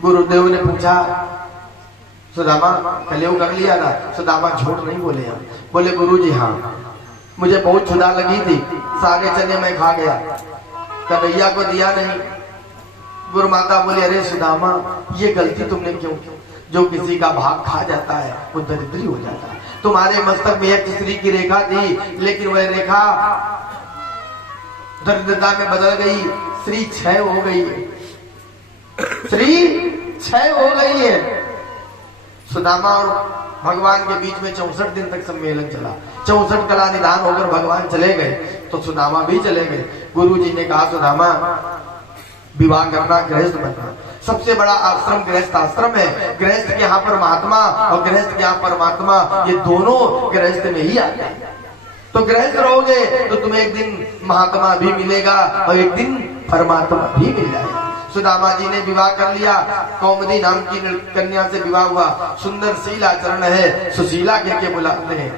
गुरुदेव ने पूछा, सुदामा कलयुग कर लिया ना? सुदामा झूठ नहीं बोले हम, बोले गुरुजी हाँ, मुझे बहुत क्षुधा लगी थी, सारे चने मैं खा गया, कन्हैया को दिया नहीं। गुरु माता बोले, अरे सुदामा ये गलती तुमने क्यों की? जो किसी का भाग खा जाता है वो दरिद्री हो जाता है। तुम्हारे मस्तक में एक श्री की रेखा थी, लेकिन वह रेखा दरिद्रता में बदल गई, श्री क्षय हो गई है, श्री क्षय हो गई है। सुदामा और भगवान के बीच में 64 दिन तक सम्मेलन चला। 64 कला निदान होकर भगवान चले गए तो सुदामा भी चले गए। गुरुजी ने कहा, सुदामा विवाह करना, गृहस्थ बनना। सबसे बड़ा आश्रम गृहस्थ आश्रम है। गृहस्थ के यहाँ पर महात्मा और गृहस्थ के यहाँ परमात्मा, ये दोनों गृहस्थ में ही आते हैं। तो गृहस्थ रहोगे तो तुम्हें एक दिन महात्मा भी मिलेगा और एक दिन परमात्मा भी मिल जाएगा। सुदामा जी ने विवाह कर लिया। कौमुदी नाम की कन्या से विवाह हुआ। सुंदर शील आचरण है, सुशीला कह के बुलाते हैं।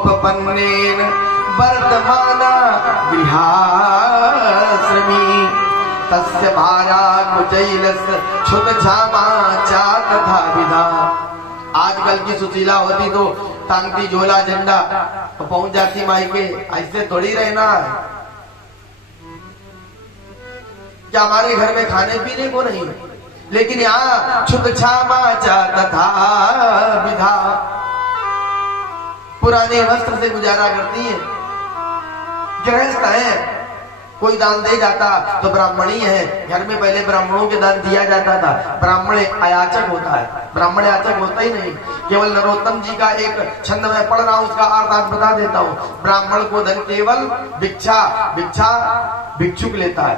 यद्रक्षयोपपन्नेन वर्तमाना गृहाश्रमी तस्य भारा कुचैलस्य क्षुतक्षामा चा तथा विधा। आजकल की सुशीला होती तो टांगती झोला झंडा तो पहुंच जाती मायके। ऐसे थोड़ी रहना है। क्या हमारे घर में खाने पीने को नहीं, लेकिन यहाँ क्षुतक्षामा चा तथा विधा, पुराने वस्त्र से गुजारा करती है। गृहस्थ है, कोई दान दे जाता तो ब्राह्मणी है। घर में पहले ब्राह्मणों के दान दिया जाता था। ब्राह्मण एक अयाचक होता है, ब्राह्मण याचक होता ही नहीं। केवल नरोत्तम जी का एक छंद में पढ़ रहा हूं, उसका अर्थ आज बता देता हूं। ब्राह्मण को धन केवल भिक्षा, भिक्षा भिक्षुक लेता है।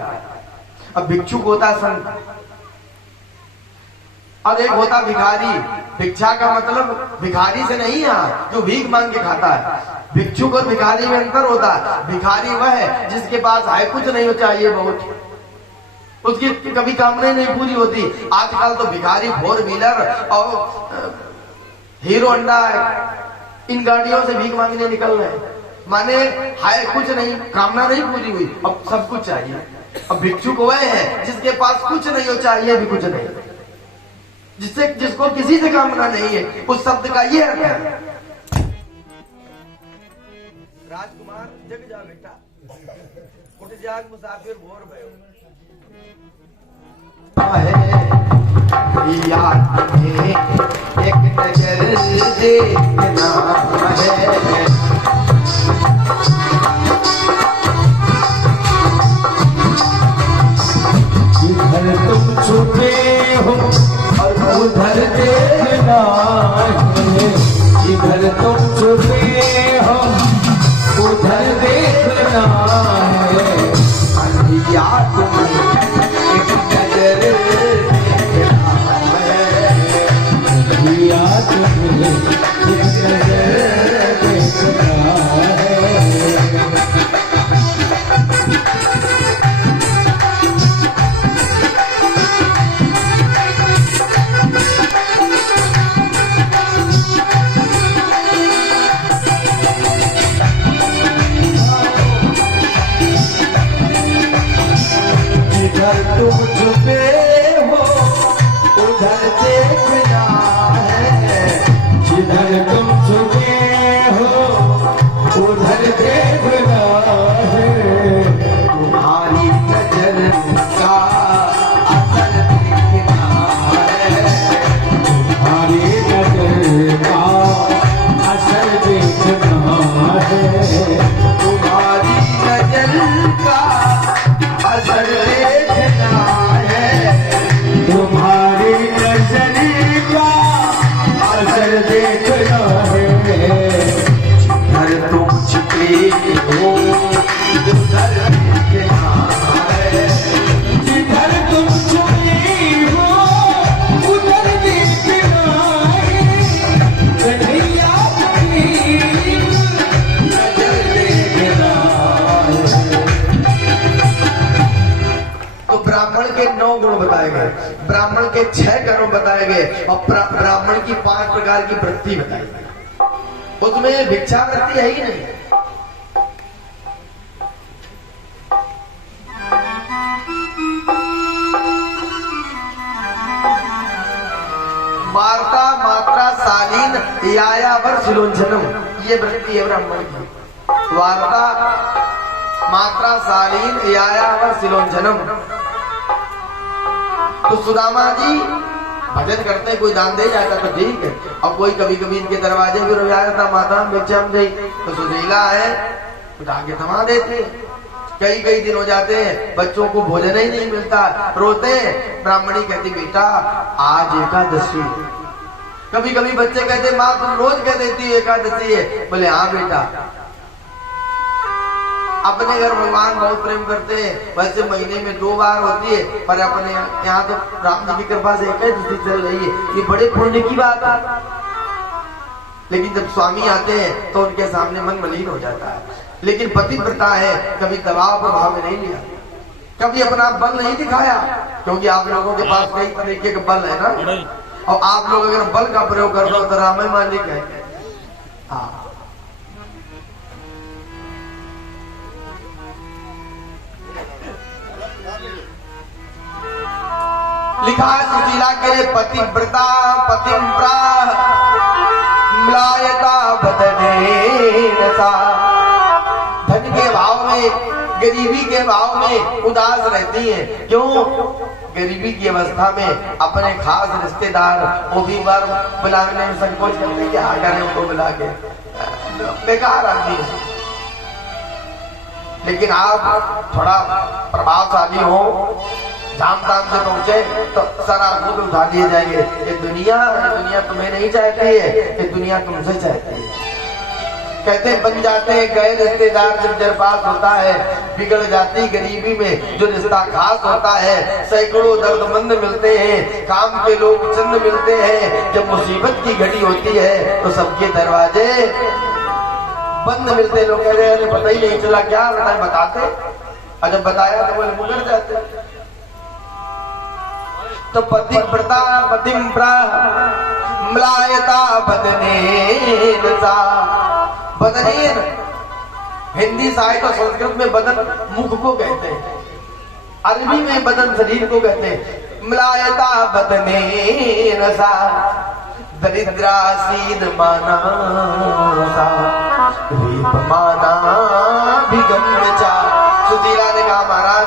अब भिक्षुक होता संत और एक होता भिखारी। भिक्षा का मतलब भिखारी से नहीं है जो भीख मांग के खाता है। भिक्षुक और भिखारी में अंतर होता है। भिखारी वह है जिसके पास है कुछ नहीं हो, चाहिए बहुत, उसकी कभी कामना नहीं पूरी होती। आजकल तो भिखारी 4 व्हीलर और हीरो होंडा इन गाड़ियों से भीख मांगने निकल रहे हैं। माने है कुछ नहीं, कामना नहीं पूरी हुई, अब सब कुछ चाहिए। अब भिक्षुक वह है जिसके पास कुछ नहीं हो, चाहिए भी कुछ नहीं, जिसको किसी से कामना नहीं है। उस शब्द का ये अर्थ है। राजकुमार जग जा बेटा, उठ जाग मुसाफिर भोर भयो। एक नजर देखना है, इधर तुम छुपे हो और उधर देखना है, इधर तुम छुपे हो उधर देखना है। अंधिया तुम्हें एक नजर देखना है, अंधिया तुम्हें एक नजर देखना है। तुम छुपे हो उधर देखना है, जिधर तुम छुपे हो उधर देखना है। तुम्हारी नजर का असर देखना है, तुम्हारी नजर का असर देखना है, तुम्हारी नजर का असर देखना है, तुम्हारी नजर का असर देखना है। जिधर तुम छुपे हो उधर देखना है, जिधर तुम छुपे हो उधर देखना है। कन्हैया की नजर देखना है। तो ब्राह्मण के 9 गुण बताए गए, ब्राह्मण के 6 कर्म बताए गए और ब्राह्मण की 5 प्रकार की वृत्ति बताई गई। उसमें भिक्षा वृत्ति है ही नहीं। यायावर सिलोंचनम, ये वृत्ति है ब्राह्मण की। वार्ता मात्रा शालीन यायावर सिलोंचनम। तो सुदामा जी भजन करते, कोई दान दे जाता तो ठीक है, और कोई कभी कभी इनके दरवाजे भी रो जाता, माता बेचम दे, तो सुशीला है उठा के थमा देते। कई कई दिन हो जाते हैं, बच्चों को भोजन ही नहीं मिलता, रोते। ब्राह्मणी कहती बेटा आज एकादशी। कभी कभी बच्चे कहते माँ तुम रोज कह देती है एकादशी है। बोले हाँ बेटा, अपने घर भगवान बहुत प्रेम करते हैं, वैसे महीने में 2 बार होती है, पर अपने यहाँ तो राम जी की कृपा से एकादशी चल रही है, ये बड़े पुण्य की बात है। लेकिन जब स्वामी आते हैं तो उनके सामने मन मलिन हो जाता है। लेकिन पतिव्रता है, कभी दबाव प्रभाव में नहीं लिया, कभी अपना बल नहीं दिखाया, क्योंकि आप लोगों के पास कई तरीके का बल है ना, और आप लोग अगर बल का प्रयोग कर दो तो राम मालिक है। हाँ, लिखा है सुशीला के लिए पतिव्रता पतिम्प्रा म्लायता बदने सा। धन के भाव में, गरीबी के भाव में उदास रहती है। क्यों? गरीबी की अवस्था में अपने खास रिश्तेदार वो भी बार बुलाने में संकोच करते, क्या करें उनको बुला के, बेकार आदमी है। लेकिन आप थोड़ा प्रभावशाली हो, धाम धाम से पहुंचे तो सारा खुद उठा लिए जाएंगे। ये दुनिया तुम्हें नहीं चाहती है, ये दुनिया तुमसे चाहती है। कहते बन जाते हैं गए रिश्तेदार जब देर पास होता है, बिगड़ जाती गरीबी में जो रिश्ता खास होता है। सैकड़ों दर्दमंद मिलते हैं, काम के लोग चंद मिलते हैं, जब मुसीबत की घड़ी होती है तो सबके दरवाजे बंद मिलते। लोग कह रहे अरे पता ही नहीं चला, क्या बताते, और जब बताया तो बोले मुकर जाते। तो पतिव्रता पतिम्प्रा म्लायता बदनेन सा। बदनेन हिंदी साहित्य और संस्कृत में बदन मुख को कहते हैं, अरबी में बदन शरीर को कहते हैं। म्लायता बदनेन सा दरिद्रासीन माना सा रीप माना भिगम्य चा। सुशीला ने कहा महाराज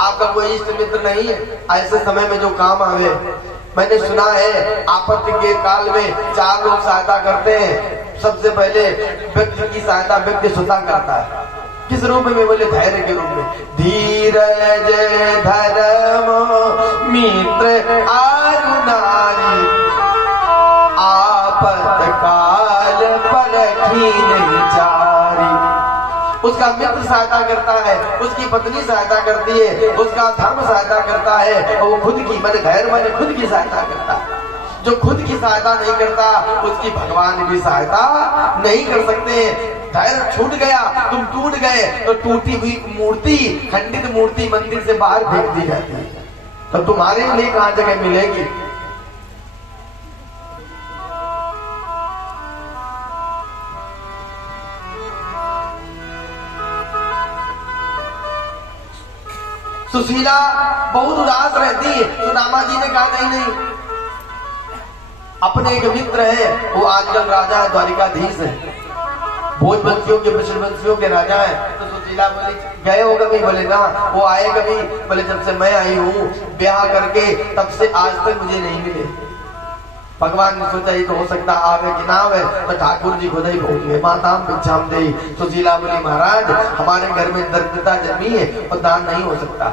आपका कोई इष्ट मित्र नहीं है, ऐसे समय में जो काम आवे। मैंने सुना है आपत्ति के काल में 4 लोग सहायता करते हैं। सबसे पहले व्यक्ति की सहायता व्यक्ति स्वतः करता है। किस रूप में? बोले धैर्य के रूप में। धीरज धर्म मित्र आरु नारी आपत काल परखी नहीं चारी। उसका मित्र सहायता करता है, उसकी पत्नी सहायता करती है, उसका धर्म सहायता करता है, और वो खुद की मैंने धैर्य मैंने खुद की सहायता करता है। जो खुद की सहायता नहीं करता उसकी भगवान भी सहायता नहीं कर सकते। धैर्य छूट गया, तुम टूट गए, तो टूटी हुई मूर्ति, खंडित मूर्ति मंदिर से बाहर फेंक दी जाती है, तो तुम्हारे लिए कहां जगह मिलेगी? सुशीला बहुत उदास रहती है। सुदामा जी ने कहा नहीं, अपने एक मित्र है, वो आजकल राजा है, द्वारिकाधीश है, भोजवंशियों के विष्णुवंशियों के राजा है। तो सुशीला बोली गए हो कभी? बोले ना। वो आए कभी? बोले जब से मैं आई हूँ ब्याह करके तब से आज तक मुझे नहीं मिले। भगवान ने सोचा ये तो हो सकता आवे कि ना आवे, तो ठाकुर जी खुद ही भोग गए। माता भिक्षाम दे। सुशीला बोली महाराज हमारे घर में दरिद्रता जन्मी है और दान नहीं हो सकता।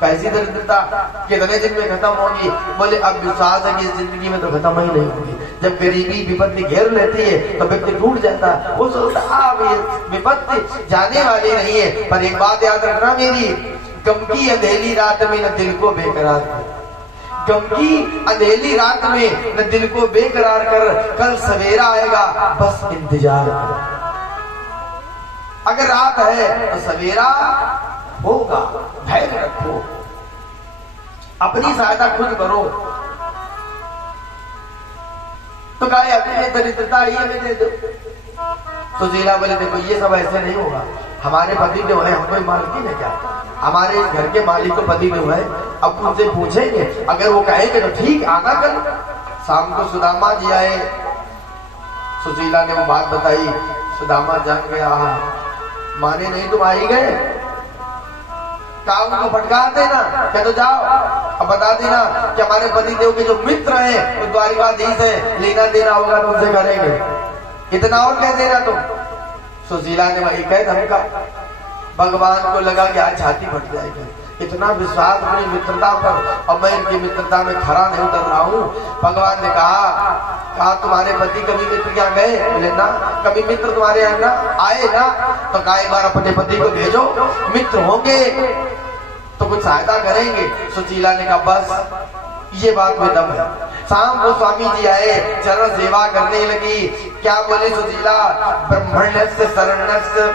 कैसी दरिद्रता? कितने दिन में खत्म होगी? बोले अब विश्वास है कि इस जिंदगी में तो खत्म ही नहीं होगी। जब गरीबी विपत्ति घेर लेती है तो व्यक्ति टूट जाता है। वो सोचता विपत्ति जाने वाली नहीं है, पर एक बात याद रखना मेरी, गम की अंधेरी रात में न दिल को बेकरार कर, गम की अंधेरी रात में न दिल को बेकरार कर, कल सवेरा आएगा बस इंतजार कर। अगर रात है तो सवेरा होगा, धैर्य रखो, अपनी सहायता खुद करो। तो कहा अपनी दरिद्रता ये दे दो। तो जीला बोले देखो ये सब ऐसे नहीं होगा, हमारे पति जो है हम कोई मालकिन है क्या? हमारे घर के मालिक को पति जो है, अब उनसे पूछेंगे, अगर वो कहेंगे तो ठीक आना कल। शाम को सुदामा जी आए, सुशीला ने वो बात बताई। सुदामा जान गया, माने नहीं तुम आ ही गए, कहा उनको फटका देना, कह तो जाओ अब बता देना कि हमारे पति देव के जो मित्र हैं वो द्वारिकाधीश है, लेना देना होगा तो उनसे करेंगे, इतना और कह देना तुम। सुशीला ने वही कह धमका। भगवान को लगा कि आज छाती फट जाएगी, इतना विश्वास अपनी मित्रता पर, और मैं इनकी मित्रता में खरा नहीं उतर रहा हूँ। भगवान ने कहा तुम्हारे पति कभी मित्र क्या गए? बोले ना, कभी मित्र तुम्हारे यहाँ ना आए ना, तो कहा एक बार अपने पति को भेजो, मित्र होंगे तो कुछ सहायता करेंगे। सुशीला ने कहा बस ये बात में दम है। शाम को स्वामी जी आए, चरण सेवा करने लगी। क्या बोले सुशीला? ब्रह्मण्यस्य शरणस्य,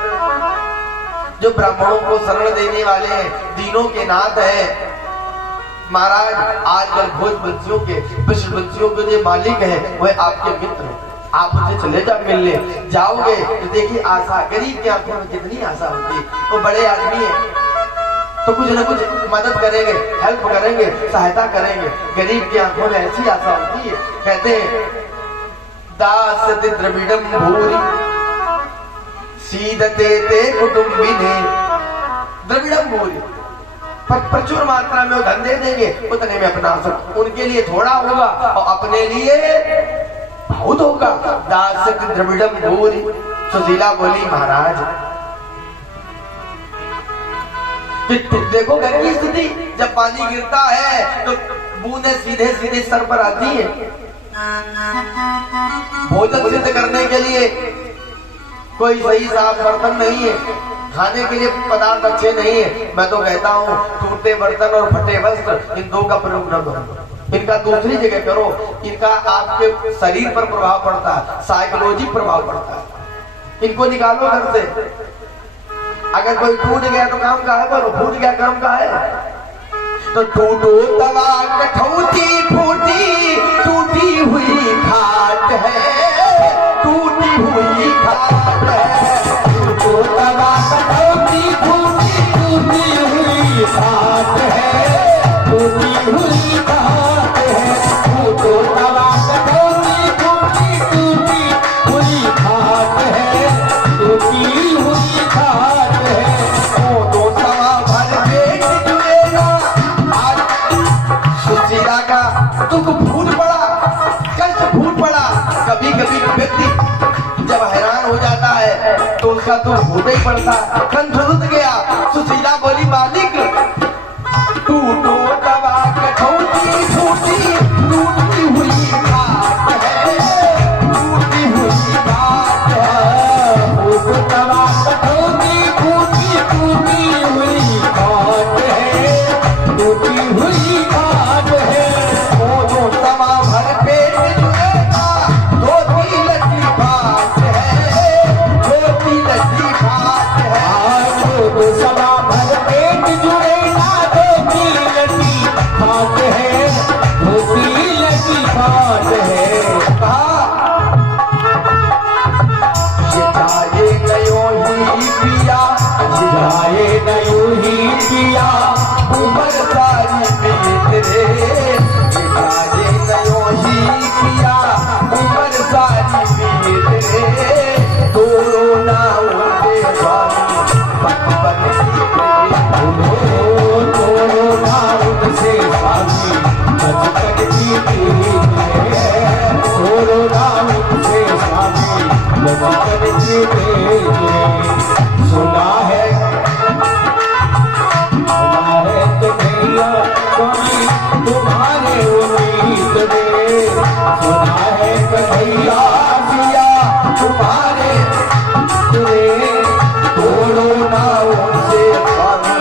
जो ब्राह्मणों को शरण देने वाले दीनों के नाथ है महाराज, आजकल भोजवंशियों के विश्ववंशियों के जो मालिक है वह आपके मित्र हैं, आप उनसे चले जाओ, मिलने जाओगे तो देखिए आशा, गरीब की आंखों में कितनी आशा होती है। वो बड़े आदमी है तो कुछ न कुछ मदद करेंगे, हेल्प करेंगे, सहायता करेंगे। गरीब की आंखों में ऐसी आशा होती है। कहते हैं दास द्रविड़म भूरि सीदते ते कुटुंबिने, द्रविड़म भूरि, पर प्रचुर मात्रा में वो धन दे देंगे, उतने में अपना सुख उनके लिए थोड़ा होगा और अपने लिए बहुत होगा। दास द्रविड़म भूरि। सुशीला बोली महाराज देखो घर की स्थिति, जब पानी गिरता है तो बूंदें सीधे सीधे सर पर आती है। भोजन सिद्ध करने के लिए कोई सही साफ बर्तन नहीं है, खाने के लिए पदार्थ अच्छे नहीं है। मैं तो कहता हूँ टूटे बर्तन और फटे वस्त्र, इन दो का प्रयोग न करो, इनका दूसरी जगह करो। इनका आपके शरीर पर प्रभाव पड़ता है, साइकोलॉजिक प्रभाव पड़ता है। इनको निकालो घर से। अगर कोई टूट गया तो काम का है, पर फूट गया कर्म का है। तो टूटो तवा कठौती फूटी, टूटी हुई खाट है, टूटी हुई खाट है। टूटो तवा कठौती फूटी, टूटी हुई खाट है, टूटी हुई खाट है। टूटो तवा कठौती फूटी, टूटी हुई खाट है, टूटी हुई खाट है। तो तवा भर पेट जुएगा। सुशीला का दुख फूट पड़ा, कष्ट फूट पड़ा। कभी कभी व्यक्ति जब हैरान हो जाता है तो उसका दुख फूट ही पड़ता, कंठ रुक गया। सुशीला बोली मालिक टूटो तवा कठौती फूटी, टूटी हुई खाट है, टूटी हुई खाट है। टूटो तवा कठौती फूटी, टूटी हुई खाट है, टूटी हुई खाट है। दोनों तवा भर पेट जुएगा, धोती लगी बात है, धोती लगी बात है। दोनों तवा भर पेट जुएगा, धोती लगी बात है, धोती लगी बात है। ये नयो ही पिया, ये नयो ही पिया, उम्र सारी बीत रे। ये नयो ही पिया, उम्र सारी बीत रे। तोड़ो ना उनके स्वामी बचपन की प्रेम, तोड़ो ना उनसे स्वामी बचपन की प्रेम, तोड़ो ना उनसे स्वामी बचपन की प्रेम। सुना है तो भैया स्वामी तुम्हारे उम्मीद में, सुना है कन्हैया पिया तुम्हारे रे। तोड़ो ना उनसे स्वामी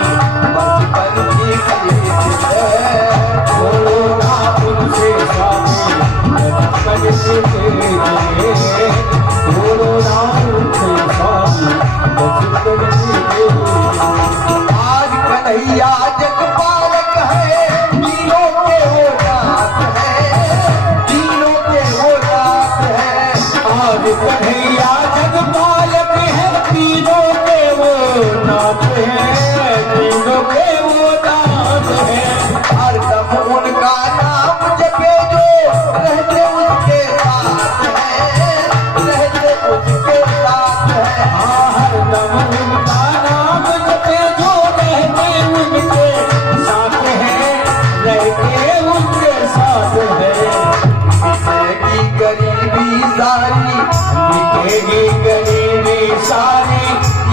बचपन की प्रीत है, तोड़ो ना उनसे स्वामी बचपन की प्रीत है, तोड़ो ना उनसे स्वामी बचपन की प्रीत। आज कन्हैया जगपालक है, तीनों के वो नाथ है, तीनों के वो नाथ है। आज कन्हैया जगपालक है, तीनों के वो नाथ है, तीनों के वो नाथ है। हर दम उनका नाम जपे जो रहते उसके साथ है, रहते नाम उनका नाम लेते जो रहते उनके साथ है, रहते उनके साथ है। मिटेगी गरीबी सारी, मिटेगी गरीबी सारी,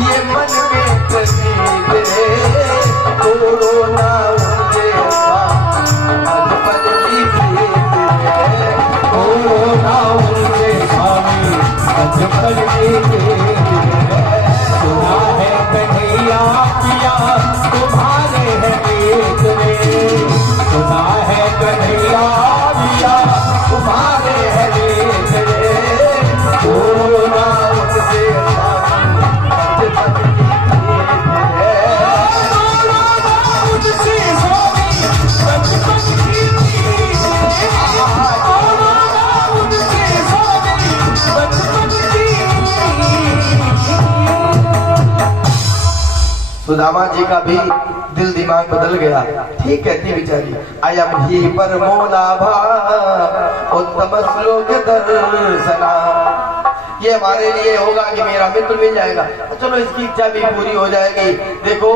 ये मन में तस्वीर है, कोरोना उनके साथ पल की प्रीत है। कोरोना उनके स्वामी अजमल के सुना है कन्हैया पिया तुम्हारे है गीत रे, सुना है कन्हैया पिया तुम्हारे है गीत रे। कोरोना उनके साथ पल की प्रीत है। उनसे स्वामी बचपन की रीत है, उनसे स्वामी बचपन की सुदामा जी का भी दिल दिमाग बदल गया। ठीक कहती बेचारी, अयम ही पर मोला भा उत्तम श्लोक दर्शना। ये हमारे लिए होगा कि मेरा मित्र मिल जाएगा, तो चलो इसकी इच्छा भी पूरी हो जाएगी। देखो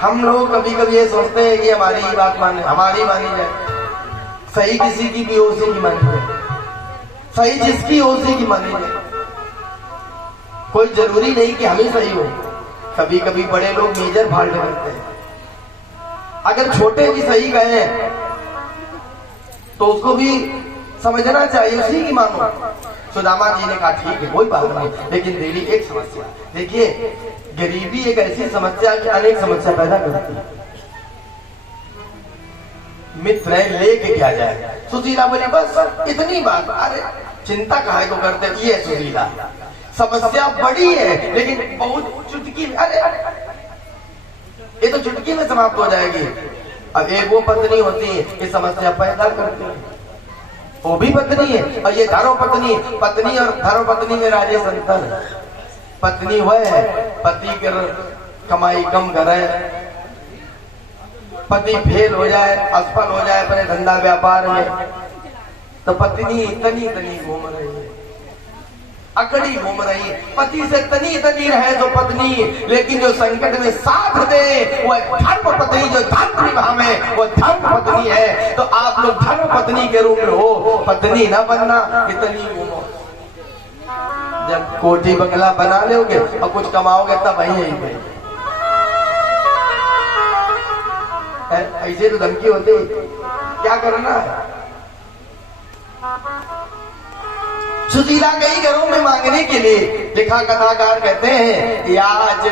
हम लोग कभी कभी ये सोचते हैं कि हमारी ही बात माने, हमारी मानी जाए। सही किसी की भी उसी की मानी जाए, सही जिसकी उसी की मानी जाए। कोई जरूरी नहीं कि हम ही सही हो। कभी कभी बड़े लोग मेजर फाड़ने लगते हैं। अगर छोटे भी सही गए तो उसको भी समझना चाहिए, उसी की मानो। सुदामा जी ने कहा ठीक है कोई बात नहीं, लेकिन देवी एक समस्या। देखिए गरीबी एक ऐसी समस्या कि अनेक समस्या पैदा करती है। मित्र है लेके क्या जाए। सुशीला बोली बस इतनी बात। अरे चिंता काहे को करते, ये सुशीला समस्या बड़ी है लेकिन बहुत चुटकी में, अरे ये तो चुटकी में समाप्त हो जाएगी। अब एक वो पत्नी होती है ये समस्या पैदा करती है, वो भी पत्नी है, और ये धर्म पत्नी, पत्नी और धर्म पत्नी में राजेश अंतर। पत्नी वह है पति के कमाई कम करे, पति फेल हो जाए, असफल हो जाए अपने धंधा व्यापार में, तो पत्नी तनी तनी घूम रही है, अकड़ी घूम रही है। पति से तनी तनी रहे जो पत्नी, लेकिन जो संकट में साथ दे वह धर्म पत्नी, जो धर्म निभावे वो धर्म पत्नी है। तो आप लोग धर्म पत्नी के रूप में हो, पत्नी न बनना, इतनी घूमो। जब कोठी बंगला बना लोगे और कुछ कमाओगे तब वही यही पे ऐसे तो धमकी होती, क्या करना है। सुशीला गई घरों में मांगने के लिए। लिखा कथाकार कहते हैं याच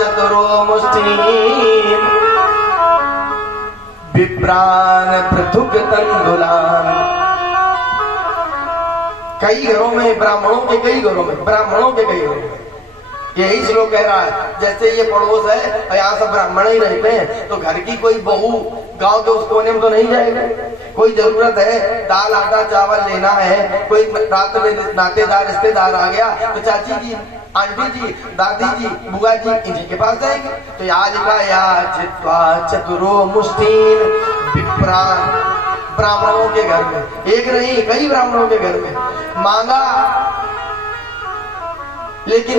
चतुरो मुष्टिन विप्रान पृथुक तंदुलान। कई घरों में ब्राह्मणों के, कई घरों में ब्राह्मणों के, कई घरों में यही श्लोक कह रहा है। जैसे ये पड़ोस है और यहाँ सब ब्राह्मण ही रहते हैं, तो घर की कोई बहू गांव के उस कोने में तो नहीं जाएगा। कोई जरूरत है, दाल आटा चावल लेना है, कोई रात में नातेदार रिश्तेदार आ गया तो चाची जी, आंटी जी, दादी जी, बुआ जी इन्हीं के पास जाएंगे। तो यहाँ लिखा या चित्वा चतुरो मुष्टिन विप्रान, ब्राह्मणों के घर में, एक नहीं कई ब्राह्मणों के घर में मांगा, लेकिन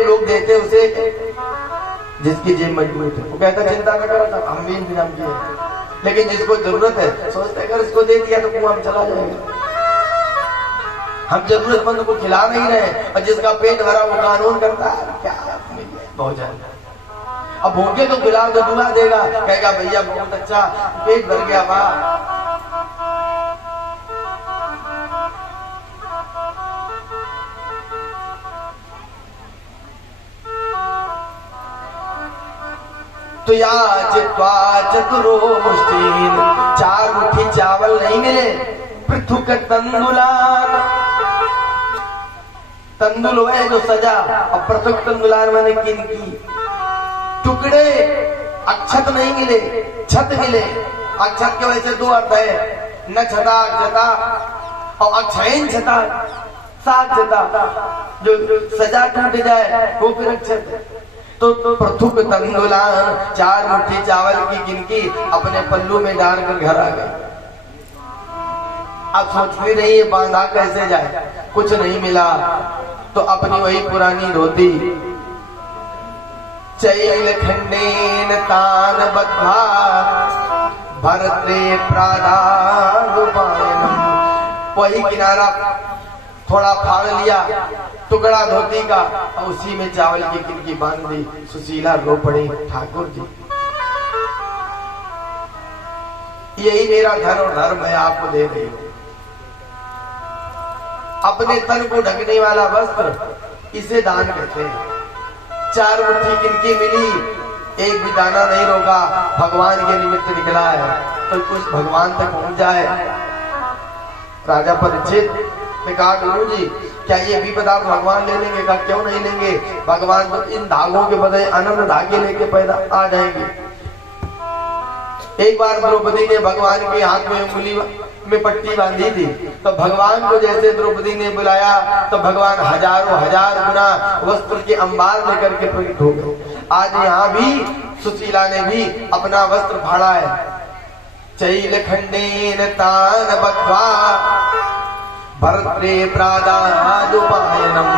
लोग देते उसे जिसकी जेब मजबूत है। वो कहता चिंता न करो था, हम भी इंतजाम किए। लेकिन जिसको जरूरत है सोचते अगर इसको दे दिया तो कुआं में चला जाएगा। हम जरूरतमंद को खिला नहीं रहे, और जिसका पेट भरा वो कानून करता है क्या भोजन। अब भूखे तो खिलाओ तो दुआ देगा, कहेगा भैया बहुत अच्छा पेट भर गया वाह। तो चित्वा चतुरो मुष्टिन, 4 मुट्ठी चावल नहीं मिले। पृथुक तंदुलान, तंदुल है जो सजा, और पृथुक तंदुलान मैंने किनकी टुकड़े, अक्षत नहीं मिले, छत मिले। अक्षत के वजह से 2 अर्थ है, न छता अक्षता और अक्षयन छता, 7 छता। जो सजा टूट जाए वो फिर अक्षत है। तो पृथुक तंदुलान, 4 मुट्ठी चावल की गिनती अपने पल्लू में डालकर घर आ गए। अब सोचती रही है बांधा कैसे जाए, कुछ नहीं मिला तो अपनी वही पुरानी धोती चैल खंडेन तान बद्धा भरते प्रादानुपायनम। वही किनारा थोड़ा फाड़ लिया टुकड़ा धोती का और उसी में चावल की किनकी बांध दी। सुशीला रो पड़ी, ठाकुर जी यही मेरा धन और धर्म है, आपको दे रही हूं। अपने तन को ढकने वाला वस्त्र इसे दान कहते हैं। 4 मुट्ठी किनकी मिली, एक भी दाना नहीं रोका, भगवान के निमित्त निकला है तो कुछ भगवान तक पहुंच जाए। राजा परीक्षित ने कहा गुरु जी क्या ये भी पदार्थ भगवान ले लेंगे? कहा क्यों नहीं लेंगे, भगवान तो इन धागों के बदले अनंत धागे लेके पैदा आ जाएंगे। एक बार द्रौपदी ने भगवान के हाथ में उंगली में पट्टी बांधी थी तो भगवान को जैसे द्रौपदी ने बुलाया तो भगवान हजारों हजार गुना वस्त्र के अंबार लेकर के प्रकट हो गए। आज यहाँ भी सुशीला ने भी अपना वस्त्र फाड़ा है। चैल खंडेन तान बद्ध्वा भरते प्रादानुपायनम।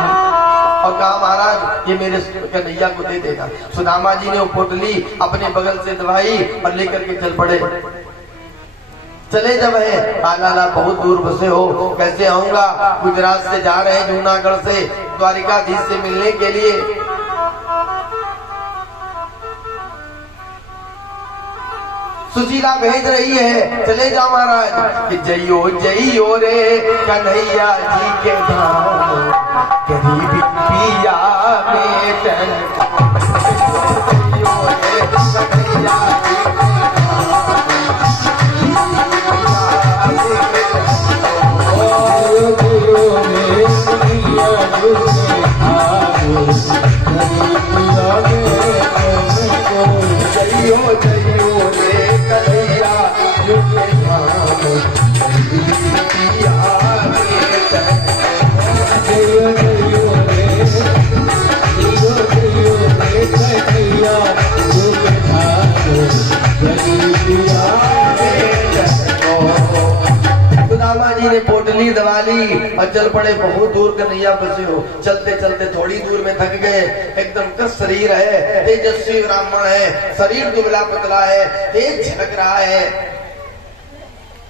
और कहा महाराज ये मेरे कन्हैया को दे देना। सुदामा जी ने वो पोटली अपने बगल से दबाई और लेकर के चल पड़े। चले जब है आलाला बहुत दूर बसे हो, कैसे आऊंगा? गुजरात से जा रहे हैं जूनागढ़ से द्वारिकाधीश से मिलने के लिए। सुशीला भेज रही है, चले जाओ महाराज। कि जइयो जइयो रे कन्हैया जी के धाम, गरीबी पिया में तन। जइयो रे कन्हैया जी के जइयो जइयो रे कन्हैया जी के धाम, गरीबी पिया में तन। जइयो जइयो रे, जइयो जइयो रे कन्हैया जी के धाम, गरीबी पिया में तन। सुदामा जी ने पोटली दबा ली और चल पड़े। बहुत दूर कन्हैया बसे हो, चलते चलते थोड़ी दूर में थक गए। एकदम कस शरीर है, तेजस्वी ब्राह्मण है, शरीर दुबला पतला है, तेज झलक रहा है।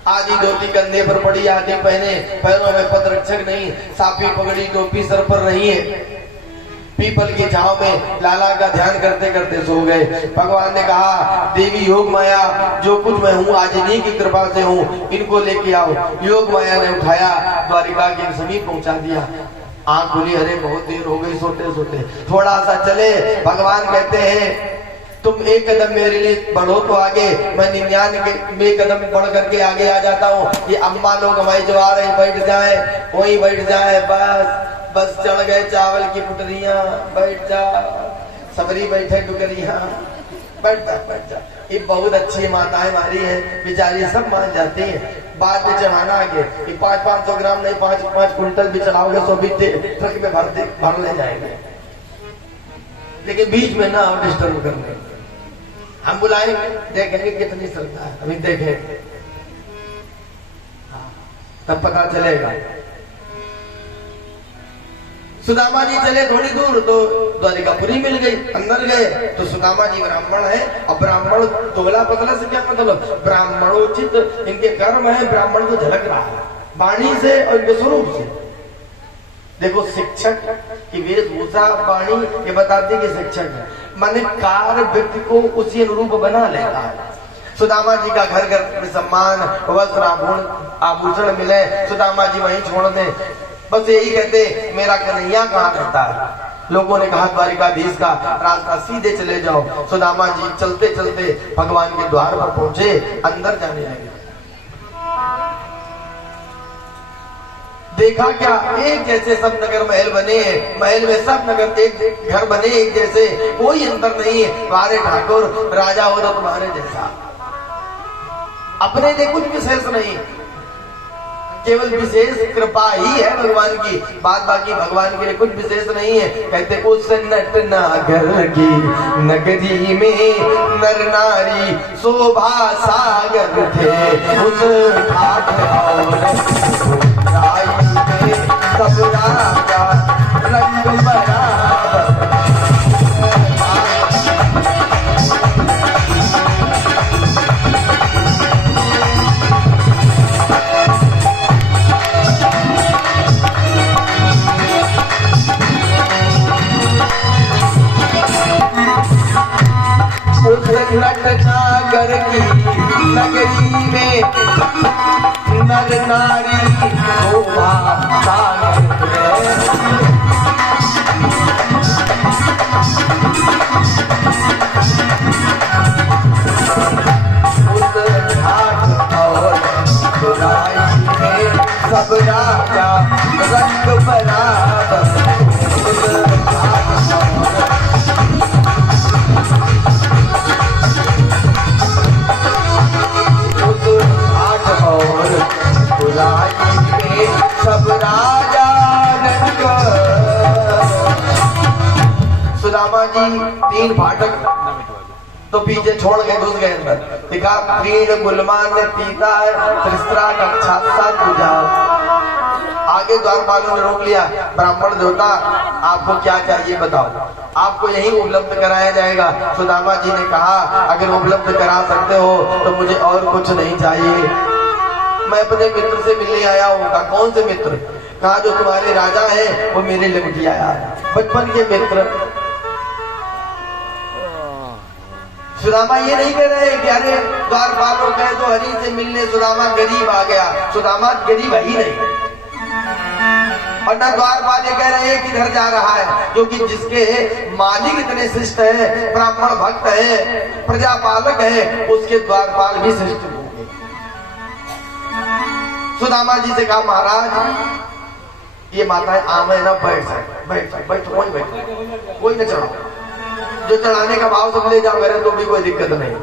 आधी धोती कंधे पर पड़ी, आधी पहने, पैरों में पदरक्षक नहीं, साफी पगड़ी टोपी सर पर नहीं है। पीपल की छांव में लाला का ध्यान करते करते सो गए। भगवान ने कहा देवी योग माया जो कुछ मैं हूँ आज इन्हीं की कृपा से हूँ, इनको लेके आओ। योग माया ने उठाया, द्वारिका के समीप पहुंचा दिया। आंख खुली, अरे बहुत देर हो गई सोते सोते। थोड़ा सा चले, भगवान कहते हैं तुम एक कदम मेरे लिए बढ़ो तो आगे, मैं 99 कदम बढ़ करके आगे आ जाता हूँ। ये अम्मा लोग हमारे जो आ रहे बैठ जाए, वही बैठ जाए, बस चढ़ गए चावल की पुटरियां, बैठ जा। सबरी बैठे डुकरियां, बैठ जा। ये बहुत अच्छी माताएं हमारी हैं, बेचारी सब मान जाती हैं। बाद में चढ़ाना आगे, ये 500 ग्राम नहीं 5 कुंटल भी चढ़ाओगे तो भी ट्रक में भर ले जाएंगे। लेकिन बीच में ना डिस्टर्ब करने, हम बुलाएंगे, देखेंगे कितनी श्रद्धा है, अभी देखेंगे तब पता चलेगा। सुदामा जी चले थोड़ी दूर तो द्वारिकापुरी मिल गई। अंदर गए तो सुदामा जी ब्राह्मण है, और ब्राह्मण दुबला पतला से क्या मतलब, ब्राह्मणोचित इनके कर्म है, ब्राह्मण को झलक रहा है वाणी से और इनके स्वरूप से। देखो शिक्षक की वेशभूषा वाणी ये बताती कि शिक्षक है, माने कार्य व्यक्ति को उसी अनुरूप बना लेता है। सुदामा जी का घर घर में सम्मान वस्त्र आभूषण मिले, सुदामा जी वहीं छोड़ दे। बस यही कहते मेरा कन्हैया कहाँ रहता है। लोगों ने कहा द्वारिकाधीश का रास्ता सीधे चले जाओ। सुदामा जी चलते चलते भगवान के द्वार पर पहुंचे, अंदर जाने लगे। देखा क्या, एक जैसे सब नगर महल बने हैं, महल में सब नगर एक घर बने एक जैसे, कोई अंतर नहीं है। तुम्हारे ठाकुर राजा हो तो तुम्हारे जैसा, अपने लिए कुछ विशेष नहीं, केवल विशेष कृपा ही है भगवान की, बात बाकी भगवान के लिए कुछ विशेष नहीं है। कहते उस नट नागर की नगरी में नर नारी शोभा सागर थे, उस घाट में सब राजा रंग बराबर। नर नारी शोभा सागर है। उस घाट और खुदाई में सब राजा रंग बराबर। उस घाट और खुदाई में सब राजा रंग। सुदामा जी 3 फाटक तो पीछे छोड़ के घुस गए अंदर। दिखा तीन गुलमान ने पीता है त्रिस्त्रा कक्षा 7 पूजा। आगे द्वारपालों ने रोक लिया। ब्राह्मण देवता आपको क्या चाहिए बताओ, आपको यही उपलब्ध कराया जाएगा। सुदामा जी ने कहा अगर उपलब्ध करा सकते हो तो मुझे और कुछ नहीं चाहिए। मैं अपने मित्र से मिलने आया हूँ। कहा कौन से मित्र? कहा जो तुम्हारे राजा है वो मेरे लंगटी आया है, बचपन के मित्र। सुदामा ये नहीं कह रहे कि अरे द्वारपालों कहे तो हरि से मिलने सुदामा गरीब आ गया। सुदामा गरीब ही नहीं। और न द्वारपाल ये कह रहे हैं कि घर जा रहा है, क्योंकि जिसके मालिक इतने शिष्ट है, ब्राह्मण भक्त है, प्रजापालक है, उसके द्वारपाल भी शिष्ट होंगे। सुदामा जी से कहा महाराज ये माता है आम है ना, बैठ कोई न चढ़ाओ, जो चढ़ाने का भाव सब ले जाओ मेरे, तो भी कोई दिक्कत नहीं।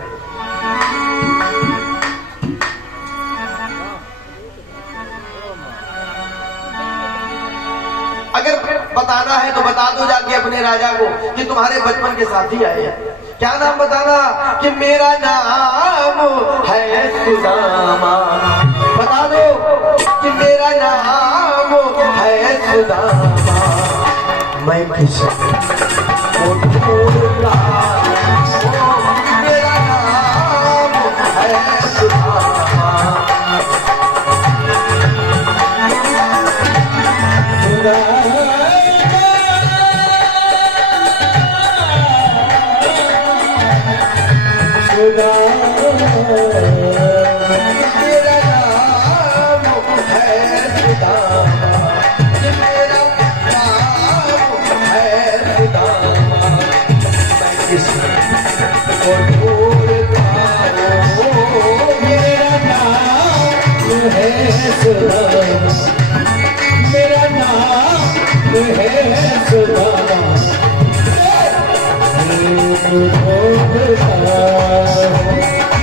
अगर बताना है तो बता दो जाके अपने राजा को कि तुम्हारे बचपन के साथी आए हैं। क्या नाम बताना? कि मेरा नाम है सुदामा। बता दो कि मेरा नाम है सुदामा। मैं किसी को ढूंढता हूं, मेरा नाम है सुदामा। मेरा नाम है सुदामा।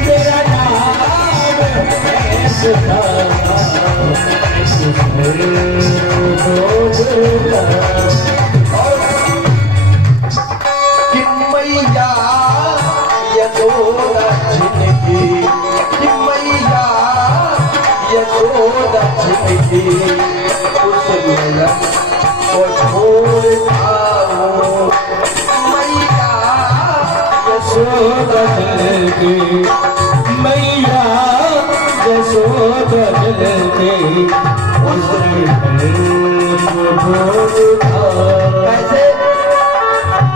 मेरा नाम है सुदामा। कि मैया यशोदा जिनकी, कि मैया यशोदा जिनकी, उस मिलन को ढूंढता हूं। मैया यशोदा जिनकी, मैया यशोदा जिनकी, उस मिलन को ढूंढता। कैसे?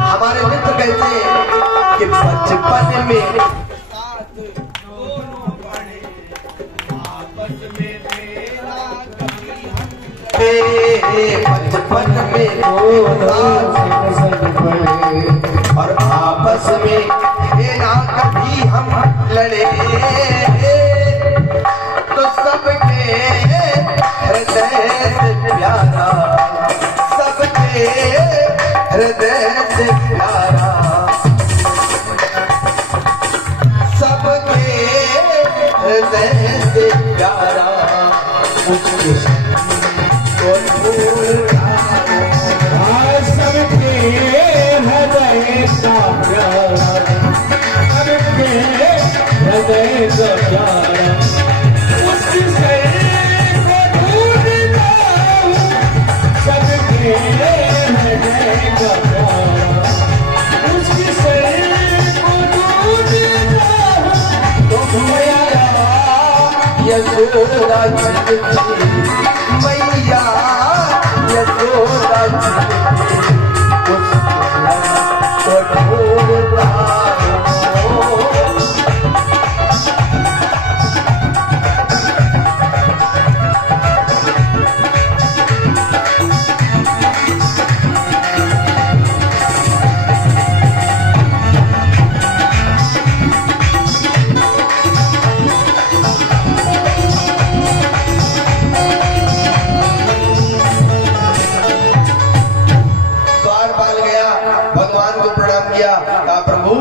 हमारे मित्र कहते हैं कि बचपन में बचपन में और आपस में ना कभी हम लड़े, तो सबके हृदय से प्यारा, सबके हृदय से प्यारा, सबके हृदय से प्यारा उसके सबके हृदय का प्यारा, सबके हृदय का प्यारा, उसकी शरीर को ढूंढता हूं। सबके हृदय का प्यारा, उसकी शरीर को ढूंढता हूं। तो मैया यशोदा जिनकी, मैया यशोदा जिनकी, उस को ढूंढता हूं। किया, कहा प्रभु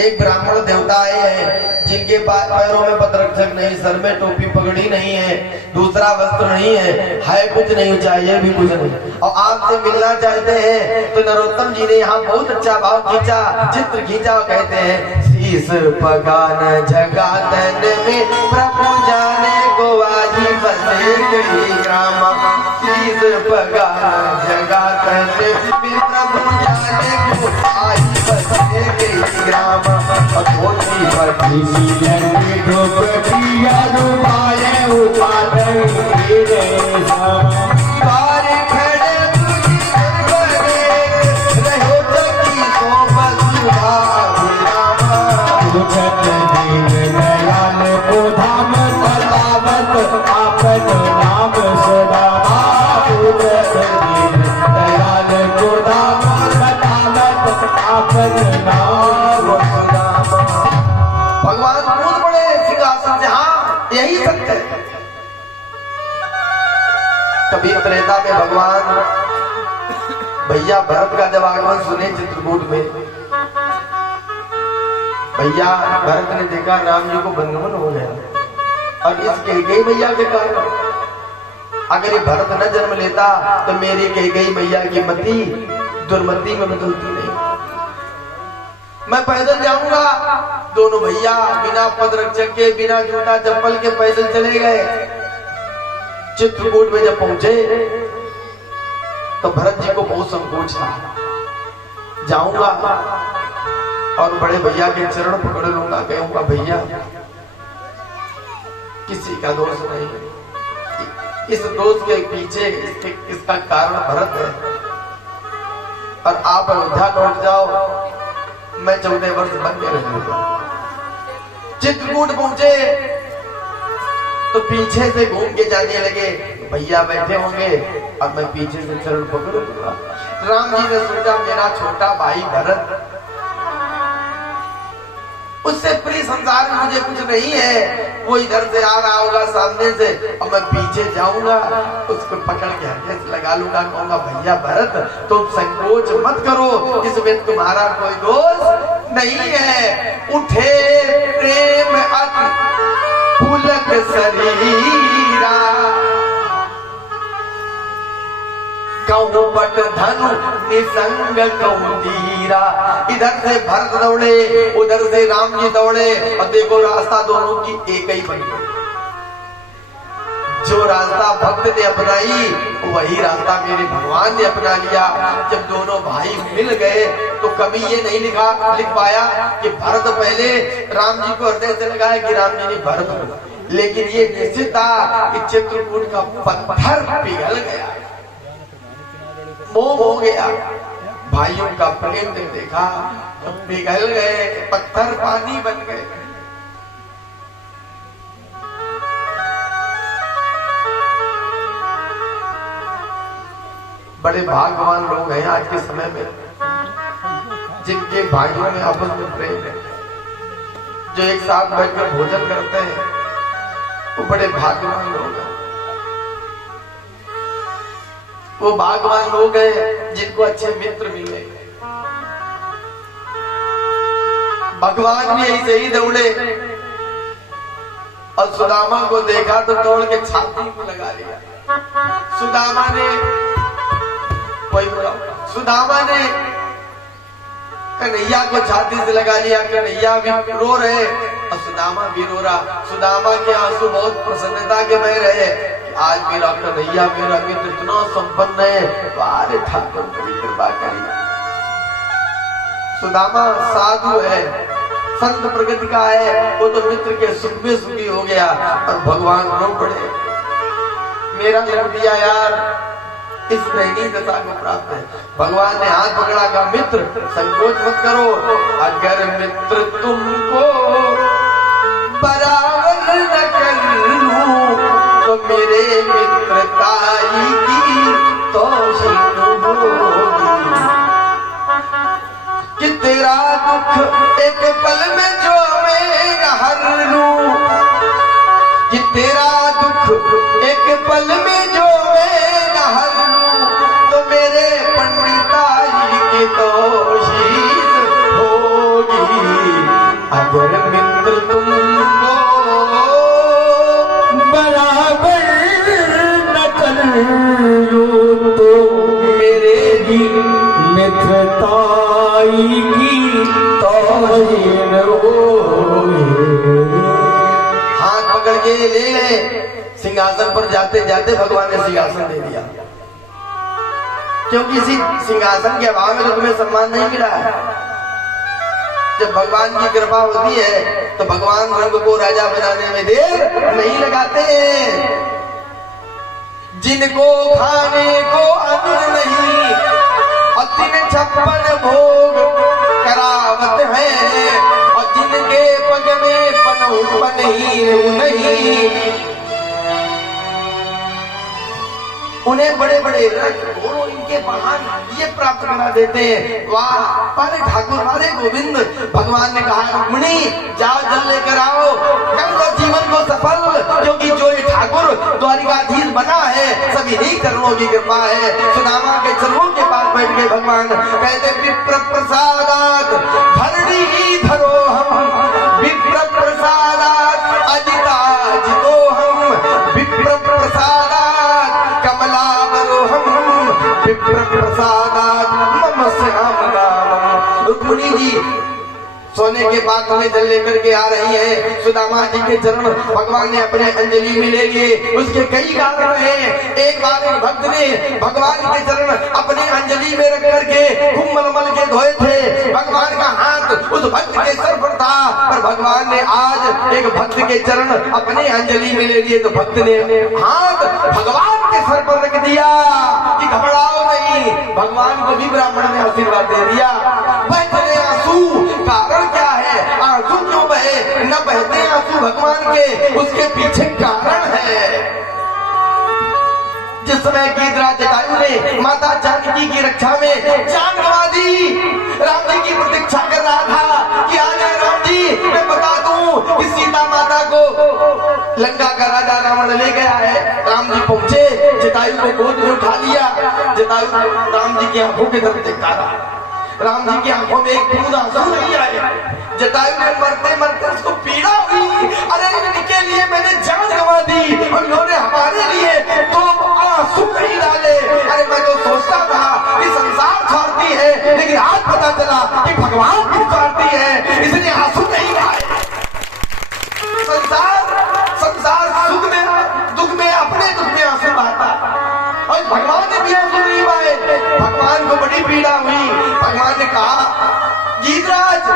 एक ब्राह्मण देवता आए हैं जिनके पैरों में पदरक्षक नहीं, सर में टोपी पगड़ी नहीं है, दूसरा वस्त्र नहीं है कुछ नहीं, चाहिए भी कुछ नहीं, और आपसे मिलना चाहते हैं। तो नरोत्तम जी ने यहाँ बहुत अच्छा भाव खींचा, चित्र खींचा और कहते हैं शीस पगान जगातन में प्रभु जाने को आजी बसे गई ग्राम, शीस पगान जगातन में प्रभु जाने को आजी बसे गई ग्राम, धोती पर भगवान कूद पड़े सिंहासन से। हाँ यही सत्य है। कभी त्रेता में भगवान भैया भरत का जब आगमन सुने चित्रकूट में, भैया भरत ने देखा राम जी को बंधन हो गया, और इस कैकेयी मैया के कारण अगर ये भरत न जन्म लेता तो मेरी कैकेयी मैया की मति दुर्मति में बदलती नहीं, मैं पैदल जाऊंगा। दोनों भैया बिना पदरक्षक के, बिना जूता चप्पल के पैदल चले गए। चित्रकूट में जब पहुंचे तो भरत जी को बहुत संकोच था, जाऊंगा और बड़े भैया के चरण पकड़ लूंगा, कहूंगा भैया किसी का दोष नहीं, इस दोष के पीछे इसका कारण भरत है, और आप अयोध्या लौट जाओ, मैं 14 वर्ष बन के रहूंगा। चित्रकूट पहुंचे तो पीछे से घूम के जाने लगे, भैया बैठे होंगे और मैं पीछे से चरण पकड़ूंगा। राम जी ने सोचा मेरा छोटा भाई भरत, उससे प्रिय संसार में मुझे कुछ नहीं है, वो इधर से आ रहा होगा सामने से और मैं पीछे जाऊंगा, उसको पकड़ के हल्के से लगा लूंगा, कहूंगा भैया भरत तुम संकोच मत करो, इसमें तुम्हारा कोई दोष नहीं है। उठे प्रेम अति पुलक शरीरा, कहूं पट धनु निसंग कहूं धीरा। इधर से भरत दौड़े, उधर से राम जी दौड़े, और देखो रास्ता दोनों की एक ही बन गई। जो रास्ता भक्त ने अपनाई वही रास्ता मेरे भगवान ने अपना लिया। जब दोनों भाई मिल गए तो कभी ये नहीं लिख पाया कि भरत पहले राम जी को हृदय से लगाया कि राम जी ने भरत, लेकिन ये निश्चित था कि चित्रकूट का पत्थर पिघल गया, मोह हो गया। भाइयों का प्रेम ने देखा, पिघल गए, पत्थर पानी बन गए। बड़े भाग्यवान लोग हैं आज के समय में जिनके भाइयों में आपस में प्रेम है, जो एक साथ बैठकर भोजन करते हैं, वो बड़े भाग्यवान लोग हैं। वो भाग्यवान लोग हैं जिनको अच्छे मित्र मिले। भगवान भी ऐसे ही दौड़े और सुदामा को देखा तो दौड़ के छाती को लगा लिया। सुदामा ने कन्हैया को छाती से लगा लिया। कन्हैया भी रो रहे और सुदामा भी रो रहा। सुदामा के आंसू बहुत प्रसन्नता के बह रहे, आज मेरा कन्हैया मेरा मित्र इतना संपन्न है, बारे ठाकुर बड़ी कृपा करी। सुदामा साधु है, संत प्रगति का है, वो तो मित्र के सुख में सुखी हो गया। और भगवान रो पड़े, मेरा लग दिया यार, इस नैनी दशा को प्राप्त है। भगवान ने हाथ पकड़ा, का मित्र संकोच मत करो, अगर मित्र तुमको बराबर न कर लूं तो मेरे मित्रताई की तौहीन होगी। कि तेरा दुख एक पल में जो मैं हर लूं, कि तेरा दुख एक पल में जो मैं हर लूं तो मेरे पंडिताई की तौहीन माई की तौहीन होए। हाथ पकड़ के ले गए सिंहासन पर, जाते जाते भगवान ने सिंहासन दे दिया, क्योंकि इसी सिंहासन के अभाव में तो तुम्हें सम्मान नहीं मिला है। जब भगवान की कृपा होती है तो भगवान रंग को राजा बनाने में देर नहीं लगाते हैं। जिनको खाने को अन्न नहीं और 356 भोग करावत है, और जिनके पग में पनहीर नहीं, उन्हें बड़े बड़े रंग और इनके वाहन ये प्राप्त करा देते हैं। वाह पर ठाकुर हमारे गोविंद, भगवान ने कहा रुक्मिणी जाओ जल लेकर आओ, कर लो जीवन को सफल, क्योंकि जो ये ठाकुर द्वारिकाधीश बना है सभी ही चरणों की कृपा है। सुदामा के चरणों के पास बैठ गए भगवान, कहते विप्र प्रसादात धरणी धरो हम, विप्र प्रसादात अजिता जितो हम, विप्र प्रसादात कमलावरो हम, विप्र प्रसादात मम श्याम नाम। रुक्मिणी जी सोने के पात्र में जल लेकर के आ रही है, सुदामा जी के चरण भगवान ने अपने अंजलि में ले लिए। उसके कई कारण हैं। एक बार एक भक्त ने भगवान के चरण अपने अंजलि में रख करके खूब मलमल के धोए थे। भगवान का हाथ उस भक्त के सर पर था, पर भगवान ने आज एक भक्त के चरण अपने अंजलि में ले लिए, तो भक्त ने हाथ भगवान के सर पर रख दिया कि घबराओ नहीं। भगवान को भी ब्राह्मण ने आशीर्वाद दे दिया। बहते आंसू कारण क्या है, आंसू क्यों बहे, न बहते आंसू भगवान के, उसके पीछे कारण है। जिस समय गीधराज जटायु ने माता जानकी की रक्षा में जान गंवा दी, राम जी की प्रतीक्षा कर रहा था कि आ जाए राम जी, मैं बता दूं कि सीता माता को लंका का राजा रावण ले गया है। राम जी पहुंचे, जटायु को गोद में उठा लिया। जटायु राम जी की आंखों की तरफ देखता रहा, राम जी की आंखों में एक बूंद आंसू नहीं आया। जटायु ने मरते मरते उसको पीड़ा हुई, अरे इनके लिए मैंने जान गंवा दी और इन्होंने हमारे लिए तो आंसू नहीं डाले। अरे मैं तो सोचता था कि संसार स्वार्थी है, लेकिन आज पता चला कि भगवान भी स्वार्थी है, इसलिए आंसू नहीं आए। संसार सुख में दुख में अपने दुख में आंसू बहाता, और भगवान ने भी आंसू नहीं बहाए। भगवान को बड़ी पीड़ा हुई। भगवान ने कहा गीधराज